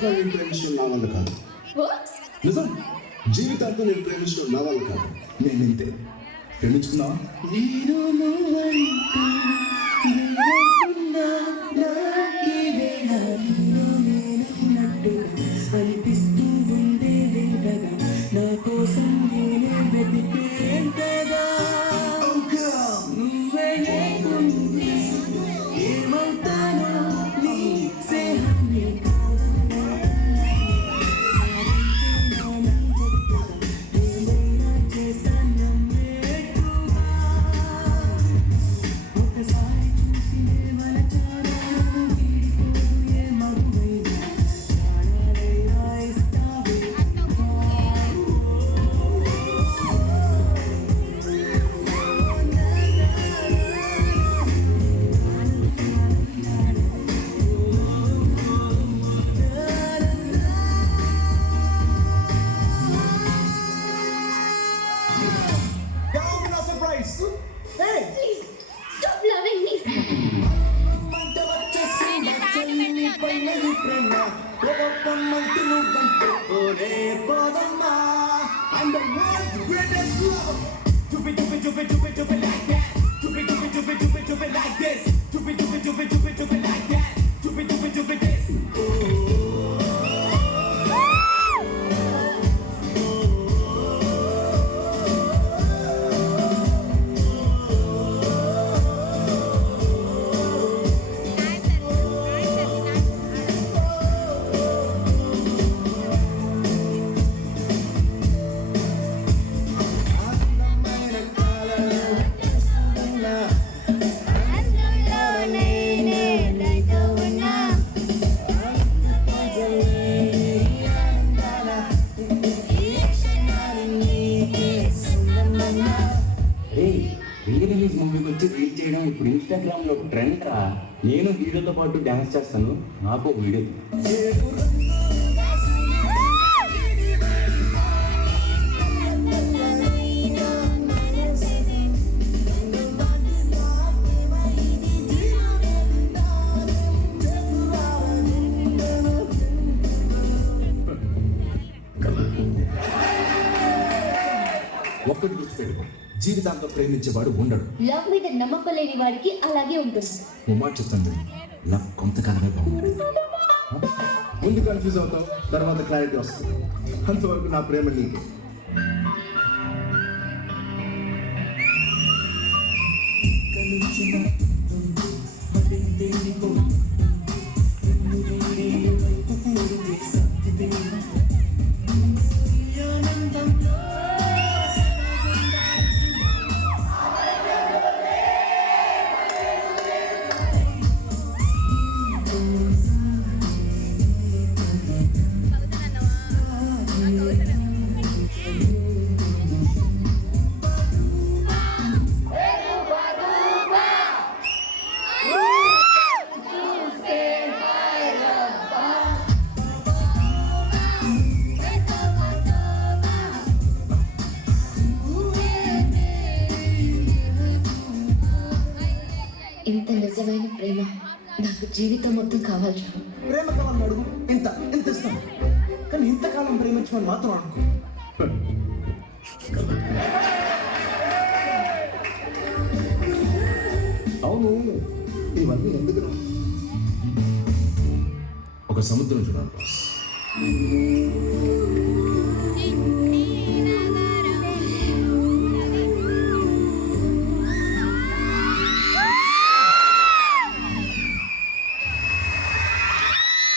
దఫా నేను ప్రేమించడం నా వల్ల కాదు. నిజం, జీవితాంతం నేను ప్రేమించడం నా వల్ల కాదు. నేను ఇంతే ప్రేమించుకున్నా. అనిపిస్తూ ఉండే వింతగా నా కోసం నేనే వెతికేంతగా నువ్వే లేకుంటే ఏమవుతానో నీ స్నేహాన్ని ఏమైనా చేశాను ఒకసారి చూసి వలచాను ఏ మగువైనా Stop loving me. I'm the world's greatest love. Do it like that. Do it like this. Do it like that. Do it this. రీ-రిలీజ్ మూవీకి వచ్చి రీల్ చేయడం ఇప్పుడు ఇన్స్టాగ్రామ్ లో ట్రెండ్ రా. నేను వీడియోతో పాటు డాన్స్ చేస్తాను, నాకు ఒక వీడియో. ఒక్కటి గుర్తుపెట్టుకో, జీవితాంతం ప్రేమించేవాడు ఉండడు. లవ్ మీద నమ్మకం లేని వాడికి అలాగే ఉంటుంది. ఓ మాట చెప్తాను, లవ్ కొంతకాలమే బాగుంటుంది. ముందు కన్ఫ్యూజ్ అవుతావు, తర్వాత క్లారిటీ వస్తుంది. అంతవరకు నా ప్రేమ నీకే. ఇంత నిజమైన ప్రేమ నాకు జీవితం మొత్తం కావాలి. ప్రేమ కావాలని అడుగు, ఇంత ఇస్తాను. కానీ ఇంతకాలం ప్రేమించమని మాత్రం అనుకో. అవును, ఇవన్నీ ఎందుకు? ఒక సముద్రం చూడాలి బాస్.